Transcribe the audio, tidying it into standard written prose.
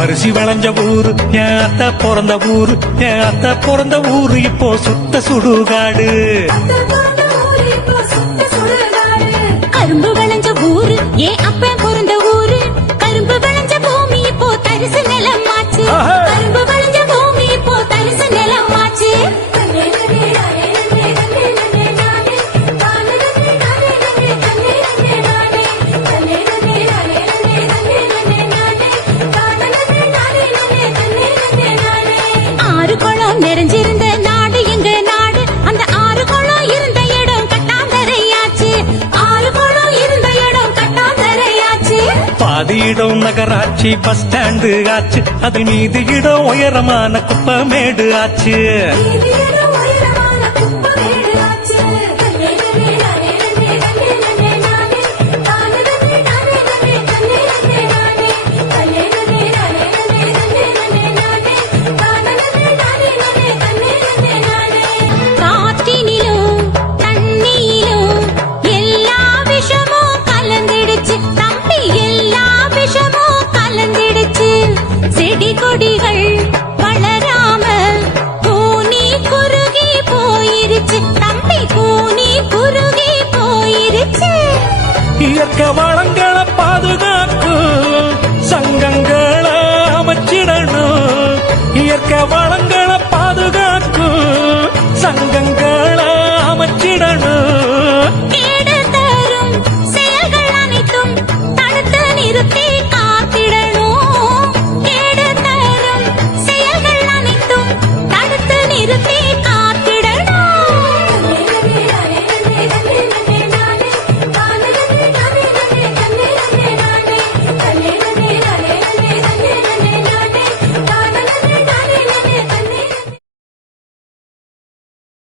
அரிசி விளைஞ்ச ஊரு என் அத்தை பிறந்த ஊரு, என் அத்தை பிறந்த ஊரு இப்போ சுத்த சுடுகாடு. கரும்பு விளைஞ்ச ஊரு என் அப்ப பிறந்த ஊரு, கரும்பு விளைஞ்ச பூமி இப்போ தரிசு நிலம் ஆச்சு. கரும்பு விளைஞ்ச பூமி இப்போ தரிசு நிலம் ஆச்சு. நிறைஞ்சிருந்த நாடு எங்க நாடு, அந்த ஆறு குளம் இருந்த இடம் கட்டாந்தரையாச்சு. ஆறு குளம் இருந்த இடம் கட்டாந்தரையாச்சு. பாதி இடம் நகராட்சி பஸ் ஸ்டாண்டு ஆச்சு, அது மீதி இடம் உயரமான குப்பமேடு ஆச்சு. செடி கொடிகள் வளராம கூனி குறுகி போயிருச்சு தம்பி, கூனி குறுகி போயிருச்சு. இயற்கை வளங்களை பாதுகாக்கும் சங்கங்களை அமைச்சிடணும். இயற்கை வளங்களை பாதுகாக்கும் சங்கங்களை அமைச்சிடணும்.